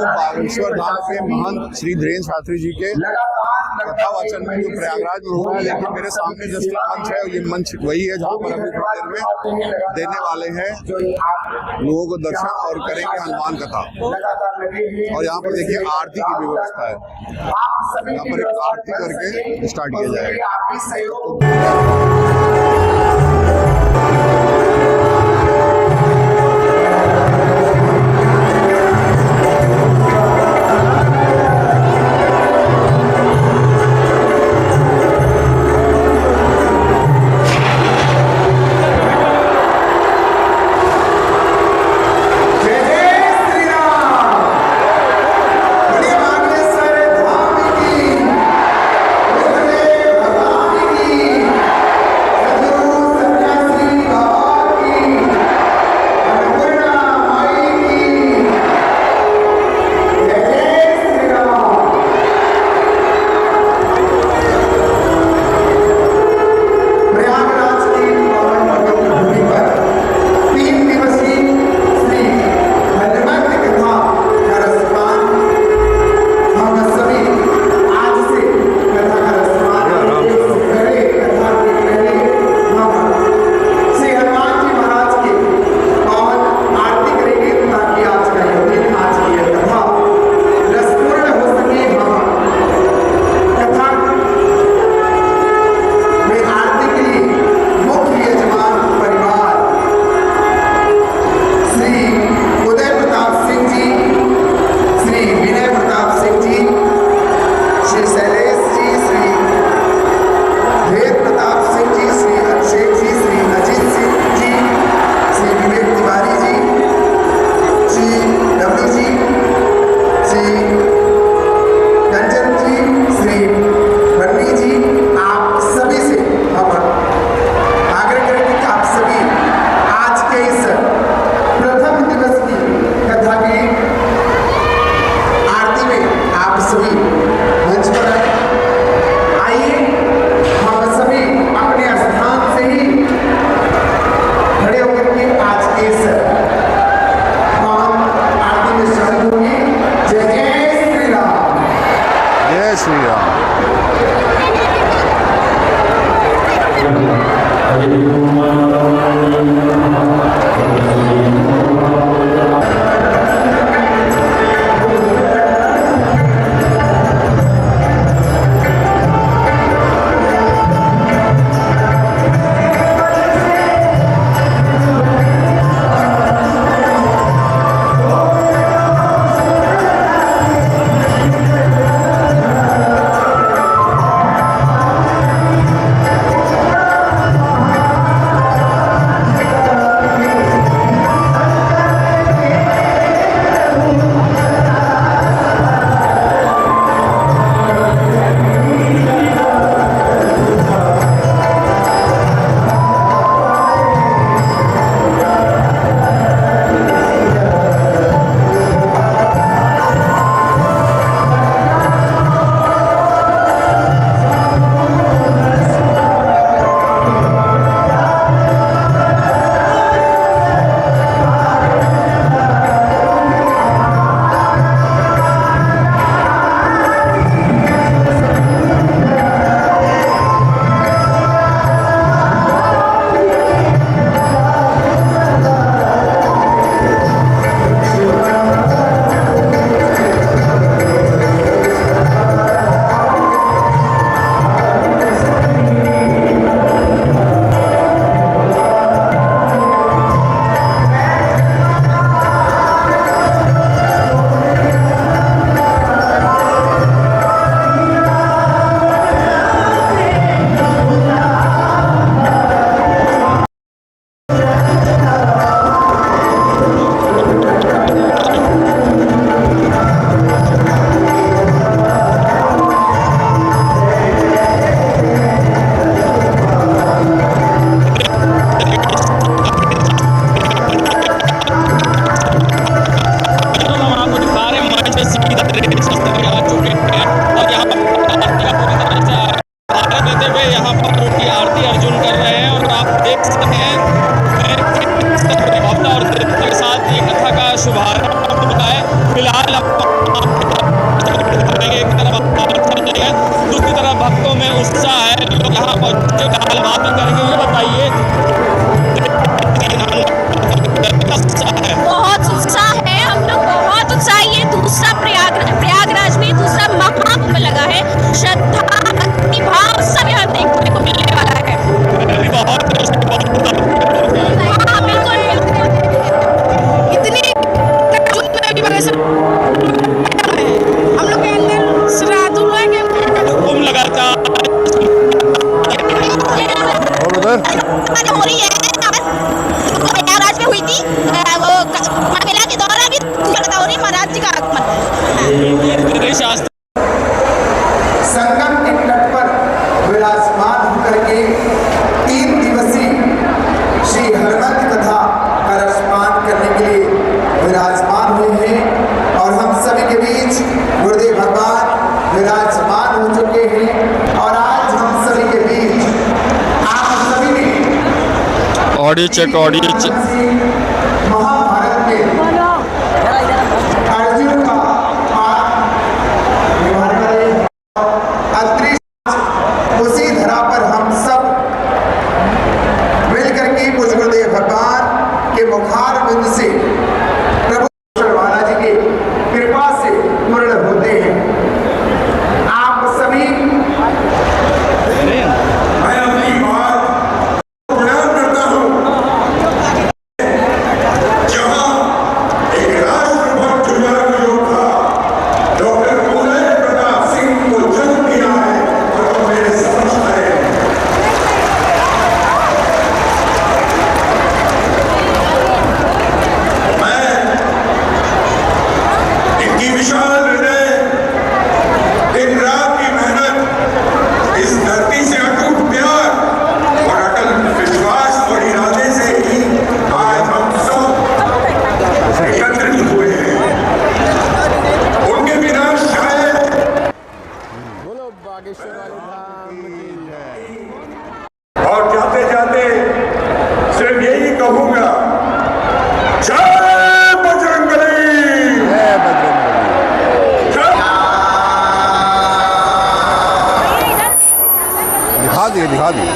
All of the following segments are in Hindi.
बागेश्वर धाम के महंत श्री धीरेन्द्र शास्त्री जी के कथा वाचन में जो प्रयागराज में हुआ है, लेकिन मेरे सामने जस्ट मंच है, ये मंच वही है जहाँ पर अभी थोड़ी देर में देने वाले हैं लोगों को दर्शन और करेंगे हनुमान कथा। और यहाँ पर देखिए आरती की भी व्यवस्था है, यहाँ पर एक आरती करके स्टार्ट किया जाएगा। शुभारंभ होता है। फिलहाल हम लोग के अंदर श्राद्ध हुआ है कि कुंभ लगा था और उधर हो रही है प्रयागराज में हुई थी वो मेला के दौरान भी बता हो रही महाराज जी का आगमन। शास्त्र संगम के तट पर विराजमान होकर के 3 दिवसीय श्री हनुमत कथा का रसपान करने के लिए विराजमान हुए हैं और हम सभी के बीच गुरुदेव भगवान विराजमान हो चुके हैं। और आज हम सभी के बीच आप सभी ने ऑडियो चेक महाभारत में अर्जुन का पाठ निभाने वाले अंतरिक्ष उसी धरा पर हम सब मिलकर के पूज्य गुरुदेव भगवान के मुखार बिंद से प्रभु बालाजी की कृपा से पूर्ण होते हैं। आप सभी मैं अपनी बात प्रणाम करता हूँ। जहाँ एक राष्ट्रभक्त जुझारू योद्धा डॉक्टर उदय प्रताप सिंह को जन्म दिया है और वो मेरे समक्ष आए हैं। मैं इनकी विशाल हृदय, दिन रात की मेहनत, इस धरती से अटूट प्यार और अटल विश्वास और इरादे से ही आज हम सब एकत्रित हुए हैं। उनके बिना शायद और जाते जाते सिर्फ यही कहूंगा, जय बजरंगबली। जय बजरंगबली। दिखा दिए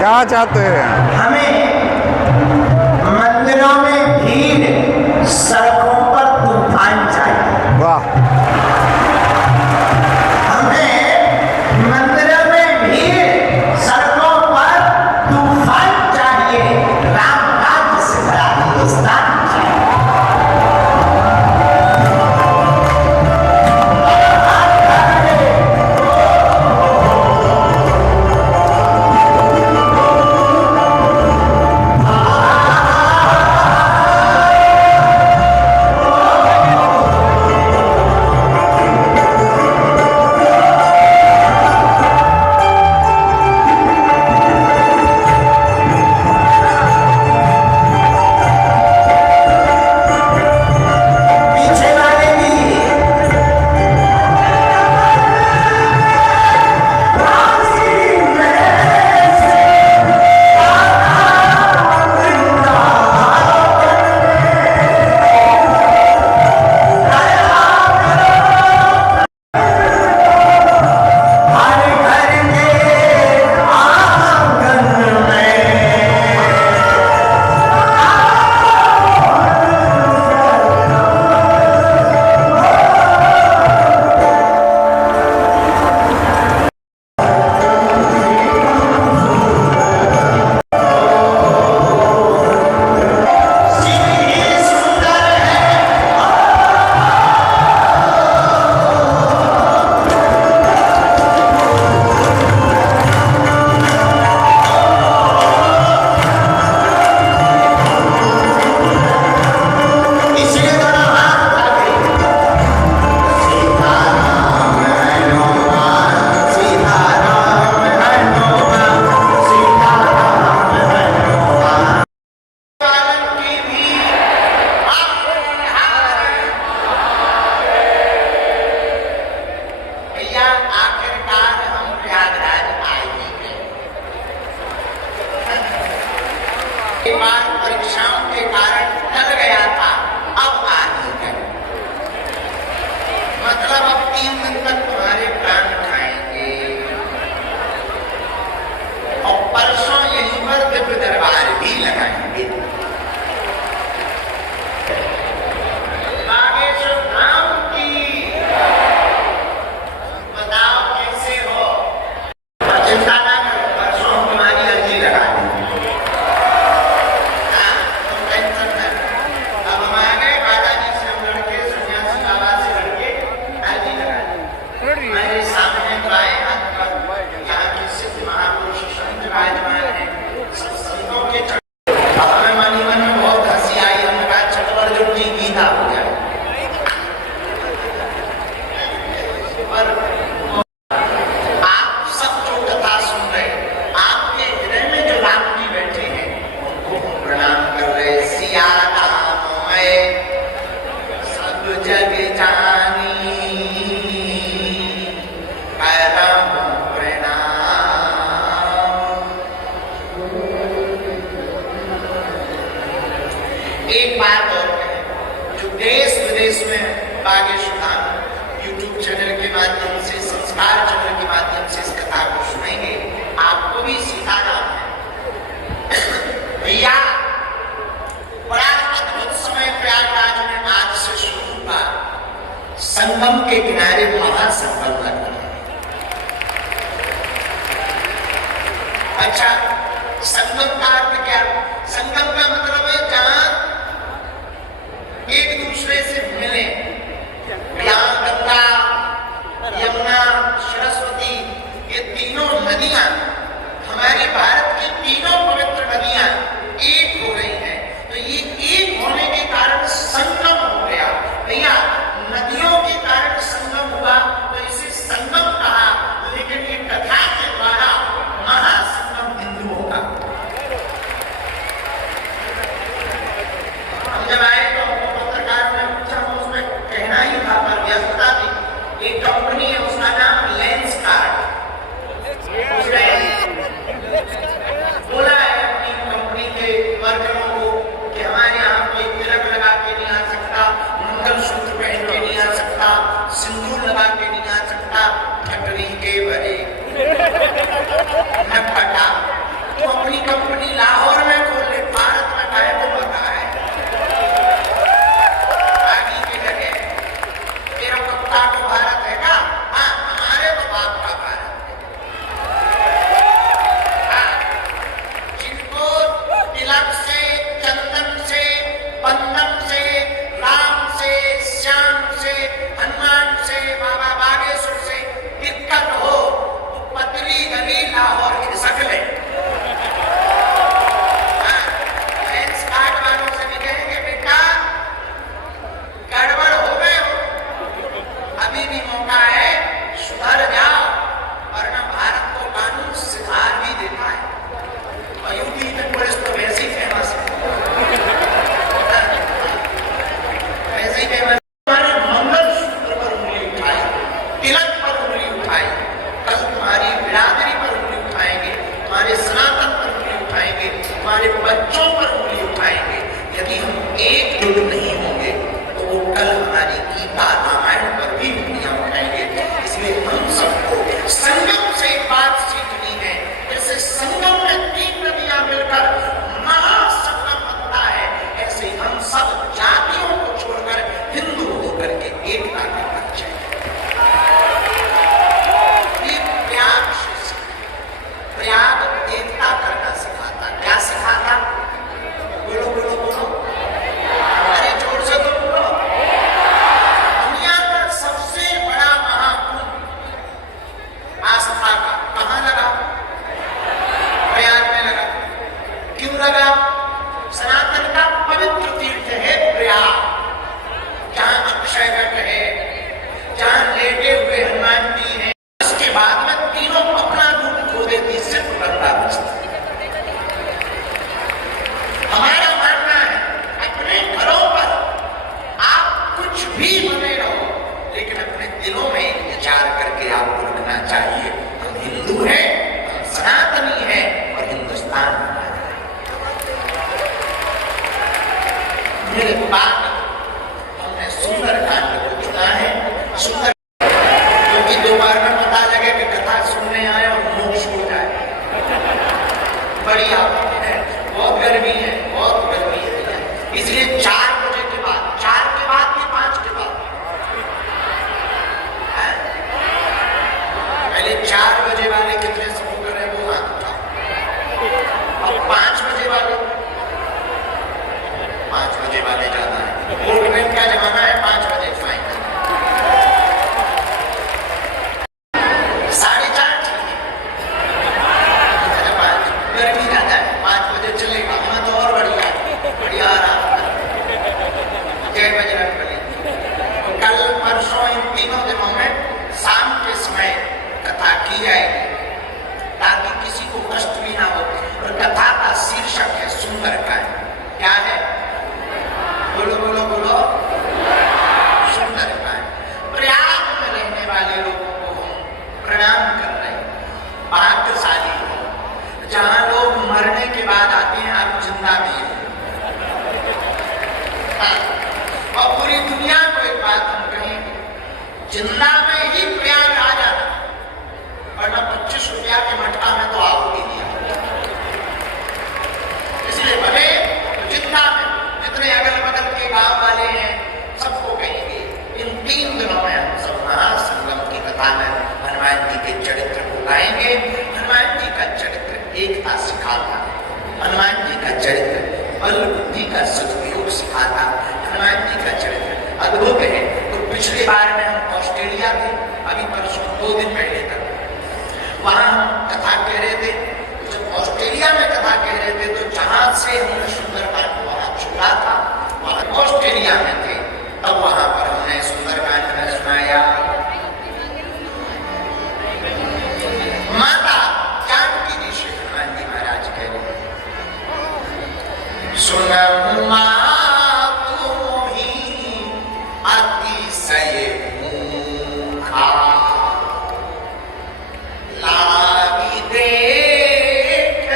क्या चाहते हैं? हमें मंदिरों में भीड़, सड़कों पर तूफान चाहिए। वाह, हमें मंदिरों में भीड़, सड़कों पर तूफान चाहिए। राम राज्य से भरा हिंदुस्तान चाहिए। विश्व दरबार भी लगाएंगे। बागेश्वर धाम की बताओ कैसे हो? चिंता ना करो, परसों हम तुम्हारी अर्जी लगा देंगे। हाँ, तुम टेंशन ना लो। अब हम आ गए बालाजी से, हम लड़के सन्यासी बाबा से लड़के अर्जी लगा देंगे। मेरे सामने बाएं हाथ पर यहाँ के सिद्ध महापुरुष संत विराजमान हैं। सब संतों के अब हमें मन में बहुत हंसी आई। हमने कहा छठवर जो की गीता हो जाए, पर आप सब जो कथा सुन रहे, आपके हृदय में जो राम जी बैठे हैं उनको प्रणाम कर रहे। सिया राम मैं सब जग जानी, करम प्रणाम। एक बात और कहें, जो देश विदेश में बागेश्वर धाम यूट्यूब चैनल के माध्यम से, संस्कार चैनल के माध्यम से इस कथा को सुनेंगे, आपको भी सिखाना है। भैया बड़ा अद्भुत समय प्रयागराज में आज से शुरू हुआ। संगम के किनारे महासंगम लग रहा है। अच्छा, संगम का अर्थ क्या? संगम का मतलब है जहां एक दूसरे से मिले। यहाँ गंगा, यमुना, सरस्वती, ये तीनों नदियां, हमारे भारत की तीनों पवित्र नदियां एक हो रही हैं। तो ये एक होने के कारण संगम हो गया। भैया नदियों के कारण संगम हुआ तो इसे संगम कहा, लेकिन ये कथा के द्वारा महासंगम हिंदुओं का। हम जब आए तो पत्रकार ने पूछा, उसमें कहना ही था पर व्यस्तता थी। एक कंपनी है, उसका नाम लेंस कार्ड। उसने बोला है अपनी कंपनी के वर्करों को कि हमारे यहाँ कोई तिलक लगा के नहीं आ सकता, मंगलसूत्र पहन के नहीं आ सकता, सिंदूर लगा के नहीं आ सकता। फटरी के बरे न फटा तो अपनी कंपनी लाहौर में खोल ले, भारत में काहे को बता है आगे की जगह। तेरा पत्ता तो भारत है का? हाँ, हमारे तो बाप का भारत है। हाँ, जिनको तिलक से, चंदन से, बंधन से, राम से, श्याम से, हनुमान से, बाबा बागेश्वर से दिक्कत हो तो पतली गली लाहौर खिसक ले। हाँ, लेंस कार्ड वालों से भी कहेंगे बेटा गड़बड़ हो गए हो, अभी भी मौका है, सुधर जाओ, वरना भारत को कानून सुधार भी देता है। और यूपी में पुलिस तो वैसे ही फेमस है, वैसे ही फेमस। हमारे मंगलसूत्र पर उंगली उठाई, तिलक पर उंगली उठाई, कल तुम्हारी बिरादरी पर उंगली उठाएंगे, तुम्हारे सनातन पर उंगली उठाएंगे, तुम्हारे बच्चों पर उंगली उठाएंगे। यदि हम एकजुट नहीं होंगे तो वो कल हमारी गीता रामायण पर भी उंगलियां उठाएंगे। इसलिए हम सबको संगम से बात सीखनी है। जैसे संगम में तीन नदियां मिलकर महासंगम बनता है, ऐसे ही हम सब जातियों को छोड़कर हिंदू होकर के एकता के बच्चे। प्रयाग से प्रयाग एकता करना सिखाता। क्या सिखाता? बोलो बोलो बोलो, अरे जोर से तो बोलो। दुनिया का सबसे बड़ा महाकुंभ आस्था का कहाँ लगा? प्रयाग में लगा। क्यों लगा? सनातन का पवित्र तीर्थ है प्रयाग, जहां अक्षय घट है, जहां लेटे हुए हनुमान जी हैं। इसके बाद में तीनों अपना रूप खो देती, सिर्फ गंगा बचती। हमारा मानना है अपने घरों पर आप कुछ भी बने रहो, लेकिन अपने दिलों में एक विचार करके आपको रखना चाहिए, हम हिंदू हैं, हम सनातनी हैं और हिंदुस्तान हमारा है। मेरे बात हमने सुंदर कांड को चुना है। सुंदर क्योंकि दोपहर में पता लगे कि कथा सुनने आए और मोक्ष हो जाए, बड़ी आपत्ति है। जिंदा भी है। हाँ, और पूरी दुनिया को एक बात हम कहेंगे, जिंदा में ही प्रयाग आ जाना, वरना 25 रुपया के मटका में तो आओगे नहीं। इसलिए भले जितना में जितने अगल बगल के गांव वाले हैं सबको कहेंगे, इन 3 दिनों में हम सब महासंगम की कथा में हनुमान जी के चरित्र को गाएंगे। हनुमान जी का चरित्र एकता सिखाता है, हनुमान जी का चरित्र बल बुद्धि का सदुपयोग सिखाता, हनुमान जी का चरित्र अद्भुत है। तो पिछले बार में हम ऑस्ट्रेलिया थे, अभी परसों 2 दिन पहले तक वहां हम कथा कह रहे थे। जब ऑस्ट्रेलिया में कथा कह रहे थे तो जहां से हमने सुंदरकांड को वहां छोड़ा था, वहां ऑस्ट्रेलिया में थे, तब वहां पर हमने सुंदरकांड में सुनाया। माता जानकी जी श्री हनुमान जी महाराज कह रहे, सुनहु मातु मोहि अतिशय भूखा, लागी देख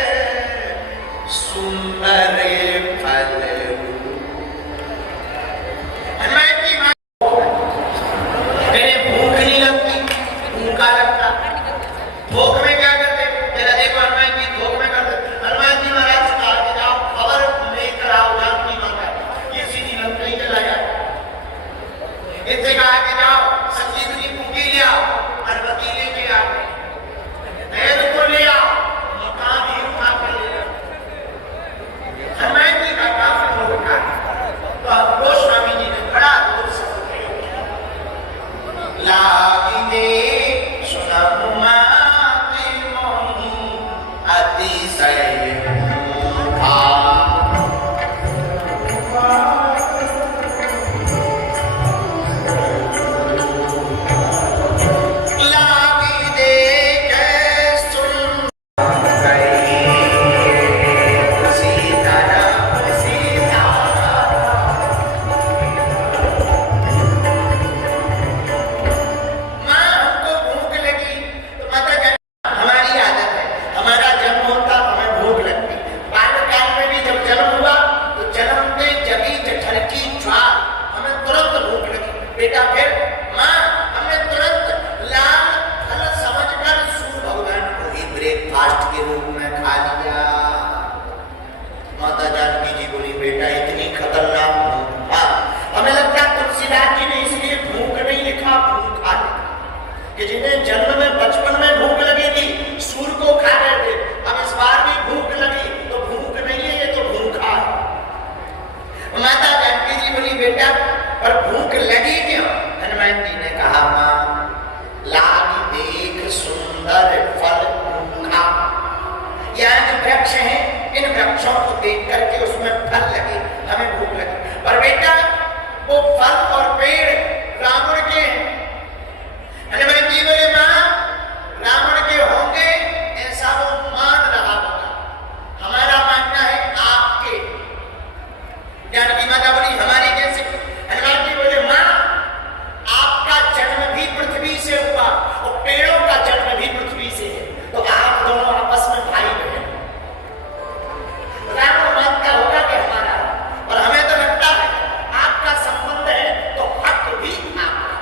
सुंदर फल। हनुमान जी मेरे भूख नहीं लगती, भूखा लगता। भूख में क्या करते, मेरा देखो हनुमान जी भूख में करते, हनुमान जी महाराज से कहा कि जाओ खबर लेकर आओ जानकी माता, ये सीधी लंकड़ी चला जाए। इनसे कहा कि जाओ संजीवनी बूटी ले आओ, पार्वती लेके आओ, वेद को ले आओ, मकान ही उठा कर ले आओ। हनुमान जी का काम है भूख का। तो अब गोस्वामी जी ने बड़ा दूर से लागिले सुनहु मातु मोहि अतिशय भूखा, लागी देख सुंदर सीताराम सीता। माँ हमको भूख लगी तो माता जान, हमारी आदत है, हमारा जन्म होता हमें भूख लगती। बाल्यकाल में भी जब जन्म हुआ तो जन्मते जबी जठर की ज्वार, हमें तुरंत भूख लगी। बेटा फिर माँ हमने तुरंत लाल फल समझकर सूर्य भगवान को ही ब्रेकफास्ट के रूप में खा लिया। माता जानकी जी बोली, बेटा इतनी खतरनाक भूख। हाँ, हमें लगता है तुलसीदास जी ने इसलिए भूख नहीं लिखा, भूखा लिखा, कि जिन्हें जन्म में बचपन में भूख लगी थी सूर्य को खा रहे थे, अब इस बार भी भूख लगी तो भूख नहीं है, ये तो भूखा है। माता जानकी जी बोली, बेटा पर भूख लगी क्यों? हनुमान जी ने कहा, मां लागी देख सुंदर फल भूखा, यहाँ वृक्ष हैं, इन वृक्षों को देख करके उसमें फल लगे, हमें भूख लगी। पर बेटा वो फल और पेड़ रावण के हैं। हनुमान जी बोले, मां रावण के होंगे ऐसा वो मान रहा होगा, हमारा मानना है आपके। जानकी माता बोली, हमारी कैसे? हनुमान जी बोले, मां आपका जन्म भी पृथ्वी से हुआ और पेड़ों का जन्म भी पृथ्वी से है, तो आप दोनों आपस में भाई बहन। रावण मानता होगा कि हमारा, और हमें तो लगता है आपका संबंध है तो हक भी आपका।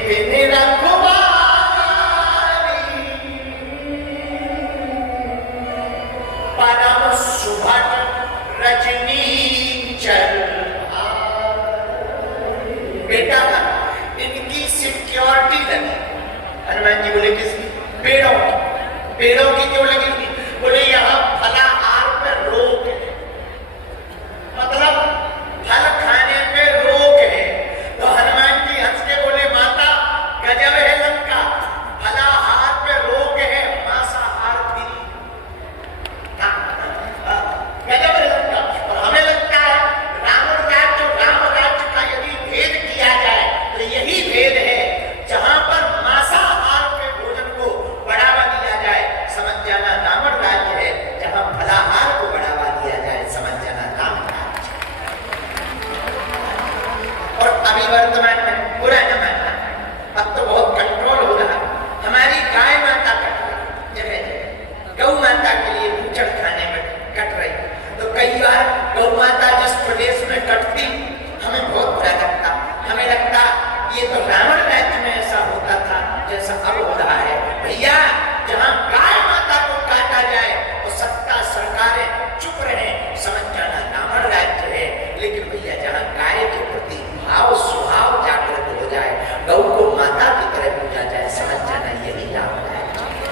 बिन रखवारी परम सुभट रजनी चल। बेटा इनकी सिक्योरिटी लगी। हनुमान जी बोले किसकी? पेड़ों की। पेड़ों की क्यों लगी थी? बोले यहाँ फलाहार पे रोक है, मतलब फल खाने पे रोक है। तो हनुमान जी हंस के बोले माता गजब है लंका, फलाहार पे रोक है, मांसाहार भी। गजब है लंका। और हमें लगता है रावण राज्य और राम राज्य का यदि भेद किया जाए तो यही भेद है, जहां पर मांसाहार के भोजन को बढ़ावा दिया जाए, समझ जाना रावण राज्य है। जहां फलाहार को बढ़ावा दिया जाए, समझ जाना राम राज्य। और अभी वर्तमान में बुरा जमाना, अब तो बहुत कंट्रोल हो रहा। हमारी गाय माता कट रही जगह जगह, गौ माता के लिए बूचड़ खाने में कट रही। तो कई बार गौ माता जिस प्रदेश में कटती हमें बहुत बुरा लगता। हमें लगता ये तो रावण राज्य में ऐसा होता था जैसा अब हो रहा है। भैया जहां गाय माता को काटा जाए तो सत्ता सरकारें चुप रहे, समझ जाना रावण राज्य है। लेकिन भैया जहां गाय के प्रति भाव स्वभाव जागृत हो जाए, गौ को माता की तरह पूजा जाए, समझ जाना यही राम राज्य है।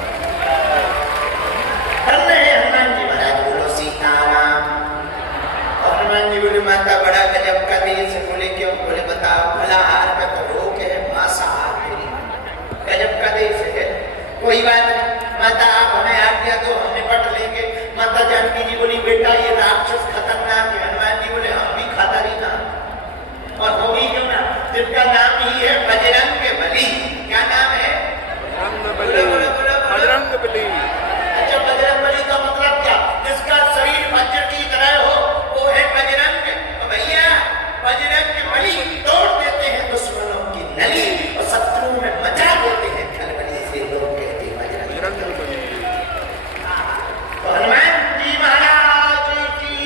हनुमान जी महाराज बोलो सीताराम। और हनुमान जी बोले माता बड़ा गजब का देश है। बोले क्यों? बोले बताओ फलाहार का तो रोक है, मांसाहार नहीं। गजब का देश है। कोई बात नहीं माता, आप हमें आज्ञा दो, हम निपट लेंगे। माता जानकी जी बोली बेटा ये राक्षस खतरनाक है। हनुमान जी बोले हम भी खाता नहीं ना, और होगी क्यों ना, जिनका नाम ही है बजरंग बली। क्या नाम है? बजरंग बली। अच्छा बजरंग बली का मतलब क्या? जिसका शरीर वज्र की तरह हो वो है बजरंग। तो भैया बजरंग बली तोड़ देते हैं दुश्मनों की नली और शत्रुओं में मचा देते हैं खलबली से। लोग कहते हैं बजरंग बली। तो हनुमान जी महाराज की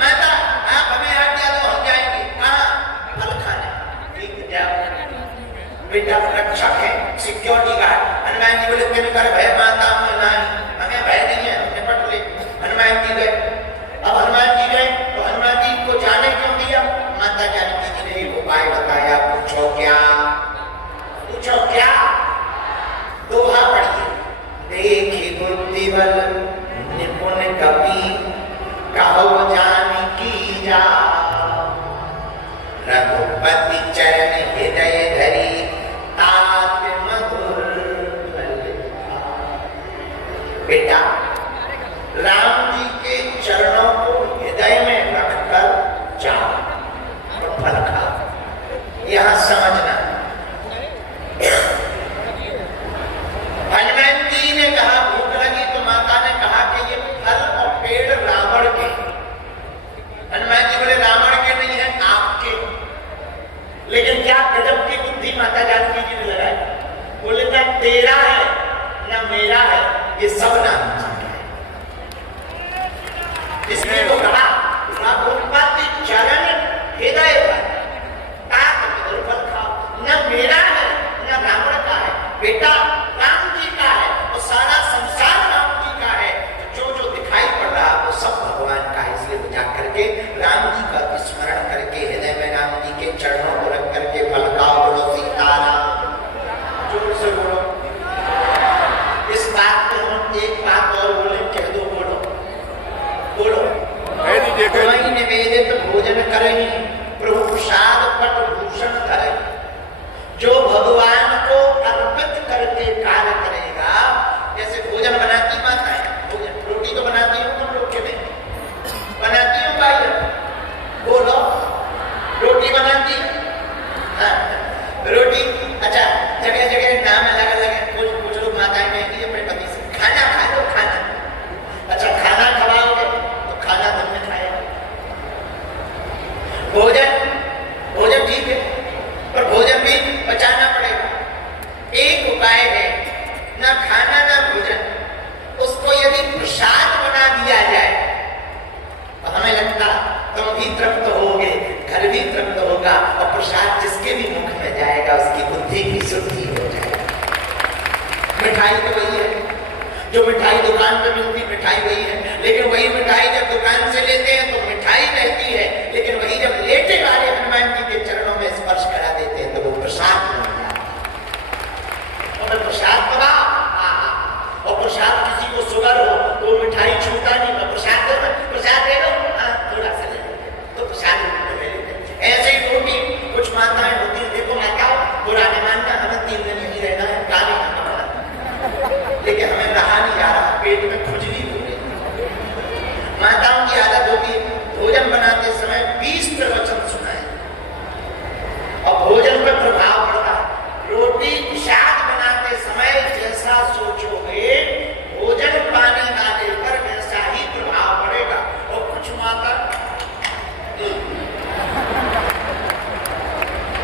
माता आप हमें आज्ञा दो, हम जाएंगे। कहाँ? फल खाने। ठीक है जाओ। बेटा रक्षक है, सिक्योरिटी गार्ड। हनुमान जी बोले तेरे कर भय माता हमें भय नहीं है, हम निपट ले। हनुमान जी गए। अब हनुमान जी गए तो हनुमान जी को जाने क्यों दिया? माता जानकी जी ने उपाय बताया। पूछो क्या? पूछो क्या? दोहा पढ़िए। देखी बुद्धि बल निपुण कपि, कहो जानकी जा, रघुपति चरण हृदय धरी, तात मधुर फल। बेटा राम जी के चरणों को हृदय में रखकर जाओ और फल खाओ। यहां समझना, हनुमान जी ने कहा भूख लगी तो माता ने कहा कि ये फल और पेड़ रावण के। हनुमान जी बोले रावण के नहीं है, आपके। लेकिन क्या गजब की बुद्धि माता जानकी जी ने लगाई। बोले ना तेरा है ना मेरा है, ये सब राम जी का है। इसलिए वो कहा रघुपति चरण हृदय पर, तात मधुर फल खाओ। न मेरा है न रावण का है, बेटा राम जी का है और सारा संसार राम जी का है। जो जो दिखाई पड़ रहा वो सब भगवान का है। इसलिए वो जाकर के राम जी का स्मरण करके हृदय में राम जी के चरणों को रख करके फल खाओ। बोलो सीताराम। जोर से बोलो। इस बात में हम एक बात और बोले, कह दो। बोलो बोलो। वही निवेदित भोजन करही, प्रभु प्रसाद पट भूषण धरे। जो भगवान को अर्पित करके कार्य करेगा, जैसे भोजन बनाती माता है, भोजन रोटी तो बनाती हूँ तुम लोग के नहीं बनाती हूँ भाई? बोलो रोटी बनाती है। हाँ रोटी। अच्छा जगह जगह नाम अलग अलग है। कुछ लोग माताएं कहती है अपने पति से खाना खा लो खाना। अच्छा खाना खवाओगे तो खाना तुमने खाया। भोजन ठीक है, पर भोजन भी पचाना पड़ेगा। एक उपाय है, ना खाना ना भोजन, उसको यदि प्रसाद बना दिया जाए तो हमें लगता तुम भी तृप्त होगे, घर भी तृप्त होगा और प्रसाद जिसके भी मुख में जाए जो मिठाई दुकान पे मिलती मिठाई वही है, लेकिन वही मिठाई जब दुकान से लेते हैं तो मिठाई रहती है, लेकिन वही जब लेटे वाले हनुमान जी के चरणों में स्पर्श करा देते हैं तो वो प्रसाद बन जाता है। और प्रसाद बना, और प्रसाद किसी को शुगर हो तो मिठाई छूटा नहीं, प्रसाद दे दो, प्रसाद दे दो, थोड़ा सा ले लो तो प्रसाद ले लेते। ऐसे ही रोटी कुछ माताएं होती है, देखो माताओं पुराने मानना हमें 3 दिन नहीं रहना है, गाली नहीं बना, लेकिन हमें रहा नहीं जा रहा, पेट में खुजली हो रही। माताओं की आदत होती है भोजन बनाते समय 20 प्रवचन सुनाए और भोजन पर प्रभाव पड़ता है। रोटी शाक बनाते समय जैसा सोचोगे भोजन पानी ना लेकर वैसा ही प्रभाव पड़ेगा। और कुछ माता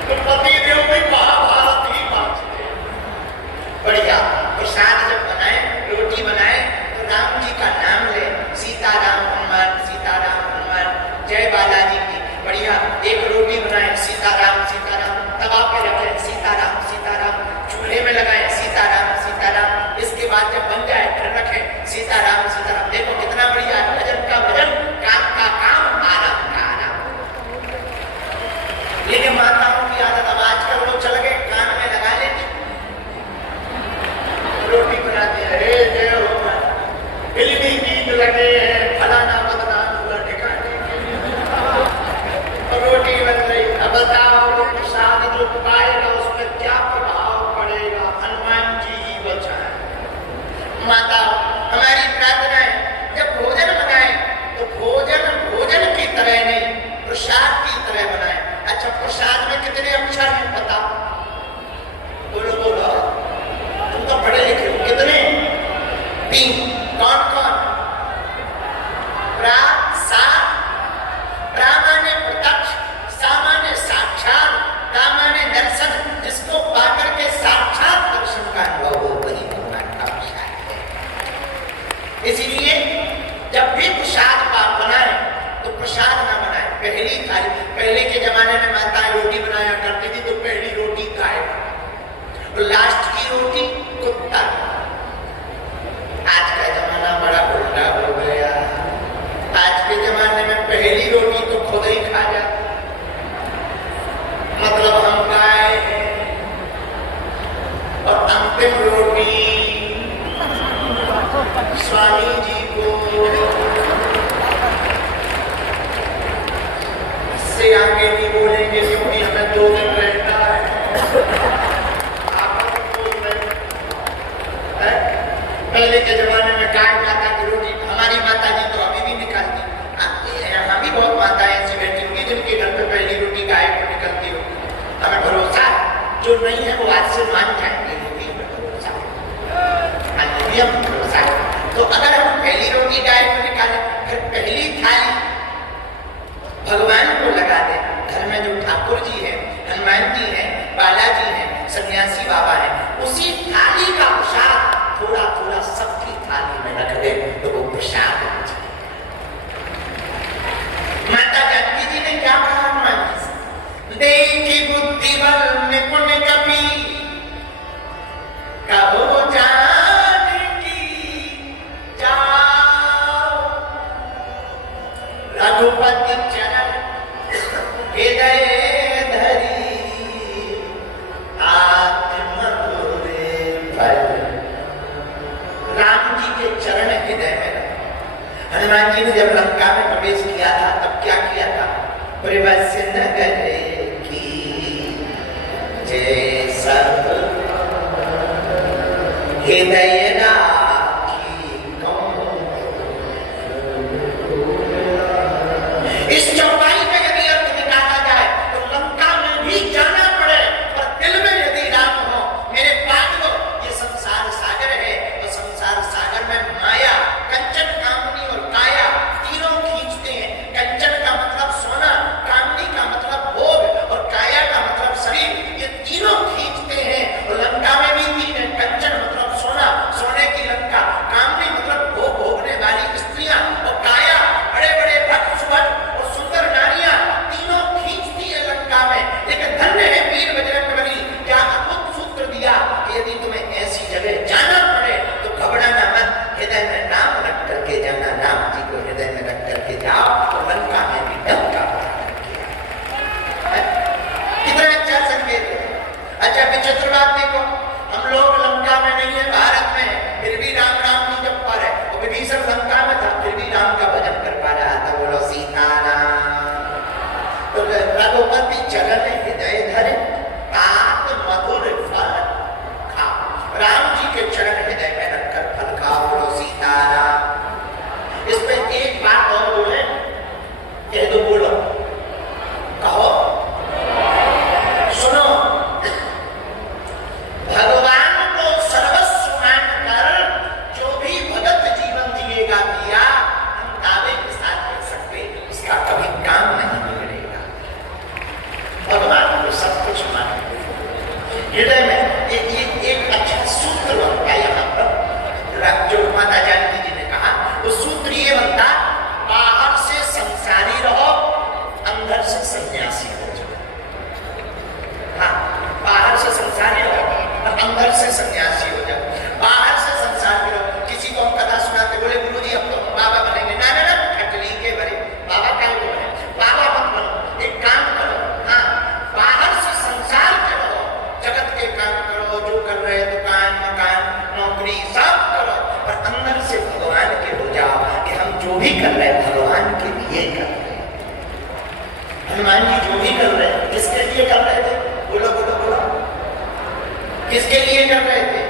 तो पतिदेव भी महाभारत ही बांटते हैं। बढ़िया प्रसाद जब बनाए, रोटी बनाए तो राम जी का नाम ले, सीताराम हनुमान, सीताराम हनुमान, जय बालाजी की। बढ़िया एक रोटी बनाए सीताराम सीताराम, तवा पे रखे सीताराम सीताराम, चूल्हे में लगाए सीताराम सीताराम, इसके बाद जब बन जाए फिर रखे सीताराम सीताराम। देखो कितना बढ़िया, भजन का भजन, काम का काम, आराम का आराम। लेकिन माताओं की आदत अब आजकल लोग चल गए कान में लगा लेती, रोटी बनाते हैं, जय हो फिल्मी गीत लगे हैं, फलाना बदनाम हुआ ठिकाने, रोटी बन गई। अब बताओ प्रसाद जो पाएगा उसमें क्या प्रभाव पड़ेगा? हनुमान जी ही बचाए। माता हमारी प्रार्थना है जब भोजन बनाए तो भोजन भोजन की तरह नहीं, प्रसाद की तरह बनाए। अच्छा प्रसाद में कितने अक्षर हैं बताओ? बोलो बोलो, तुम तो पढ़े लिखे हो, कितने? 3। कौन कौन? प्रा सा, प्रा माने प्रत्यक्ष, सा माने साक्षात, ता माने दर्शन, जिसको पाकर के साक्षात दर्शन का अनुभव हो वही भगवान का प्रसाद है। इसीलिए जब भी प्रसाद पाप बनाए तो प्रसाद ना बनाए, पहली थाली। पहले के जमाने में माताएं रोटी बनाया करती थी तो पहली रोटी गाय और लास्ट की रोटी कुत्ता। आज का जमाना बड़ा उल्टा हो गया, आज के जमाने में पहली रोटी तो खुद ही खा जाते, मतलब हम गाय हैं, और अंतिम रोटी स्वामी जी को। इससे आगे नहीं बोलेंगे क्योंकि हमें 2 दिन रहना है। पहले के जमाने में गाय माता की रोटी, हमारी माता जी तो अभी भी निकालती। यहाँ भी बहुत माताएं ऐसी बैठी होंगी जिनके घर पे पहली रोटी गाय को निकलती होगी। हमें भरोसा है, जो नहीं है वो आज से मान जाएंगे, हमें भरोसा है। तो अगर हम पहली रोटी गाय को निकालें फिर पहली थाली भगवान को लगा दें। घर में जो ठाकुर जी है, हनुमान जी है, बालाजी है, सन्यासी बाबा है, उसी थाली का प्रसाद थोड़ा थोड़ा सबकी थाली में रख दे तो वो प्रसाद हो जाए। माता जानकी जी ने क्या कहा हनुमान जी से? देखी बुद्धि बल निपुण कपि, कहो जानकी जाओ, रघुपति चरण हृदय धरी, आत्मधुरे भय। राम जी के चरण हृदय में रखे। हनुमान जी ने जब लंका में प्रवेश किया था तब क्या किया था? प्रवस्य नगर की जय सब हृदय राखी कौन। इस चौपाई में यदि अर्थ निकाला जाए तो लंका में भी जाना पड़े पर दिल में यदि राम हो। मेरे पागलों, ये संसार सागर है और संसार सागर में माया, कंचन, कामनी और काया तीनों खींचते हैं। कंचन का मतलब सोना, कामनी का मतलब भोग और काया का मतलब शरीर, ये तीनों खींचते हैं। और लंका में भी तीन है, कंचन मतलब सोना, अच्छा विचित्र बात देखो, हम लोग लंका में नहीं है, भारत में है, फिर भी राम राम नहीं जप पा रहे। और विभीषण लंका में था, फिर भी राम का भजन कर पा रहा था। बोलो सीताराम। तो रघुपति चरण हृदय धरे, तात मधुर फल खाओ। राम जी के चरण हृदय में रखकर फल खाओ। बोलो सीताराम। इस पे एक बात और बोले, कह दो, बोलो, कहो, सुनो। भगवान को सर्वस्व मानकर जो भी भगत जीवन जिएगा दिया, हम दावे के साथ कह सकते उसका कभी काम नहीं बिगड़ेगा। भगवान को सब कुछ माने। हृदय में एक अच्छा सूत्र बनता है यहाँ पर, जो माता जानकी जी ने कहा, वो सूत्र ये बनता, बाहर से संसारी रहो, अंदर से सन्यासी हो जाओ। हाँ, बाहर से संसारी रहो, अंदर से सन्यासी हो जाओ। बाहर से संसार में रहो। किसी को हम कथा सुनाते, बोले गुरुजी अब तो बाबा बनेंगे। ना ना ना, खटली के बने बाबा क्या बने, बाबा मत बनो, एक काम करो। हाँ, बाहर से संसार के रहो, जगत के काम करो, जो कर रहे दुकान मकान नौकरी सब करो, और अंदर से भगवान के हो जाओ कि हम जो भी कर रहे भगवान के लिए कर रहे। हनुमान जी जो भी कर रहे किसके लिए कर रहे थे? बोलो बोलो बोलो, किसके लिए कर रहे थे?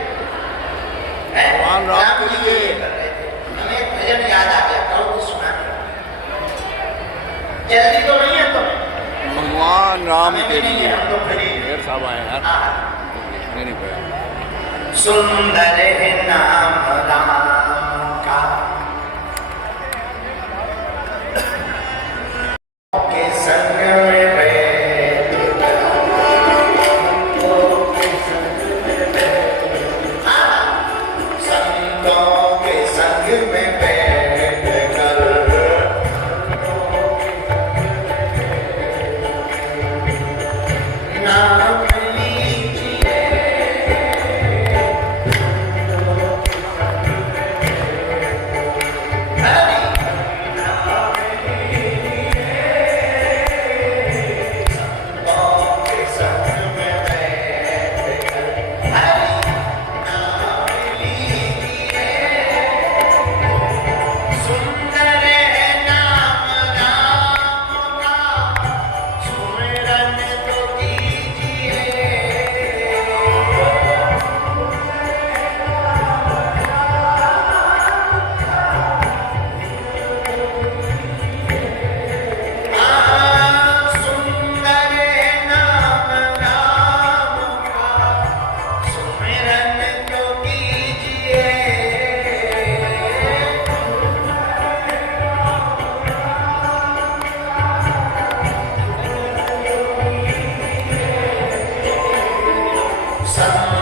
भगवान राम के लिए कर रहे थे। हमें भजन याद आ गया, कहो तो सुना। जल्दी तो नहीं है तुम्हें? भगवान राम के नहीं लिए। है, हम तो फ्री। ढेर साहब आए यार, हाँ। नहीं पाया। सुंदर है नाम राम का, के संग में बैठ कर। हाँ, संतों के संग में बैठ कर नाम लीजिए। हरि नाम लीजिए, संतों के संग में बैठ कर। हरि नाम लीजिए, सुंदर है नाम राम का, सुमिरन तो कीजिए। हाँ, सुंदर है नाम राम का, सुमिरन तो कीजिए। संतों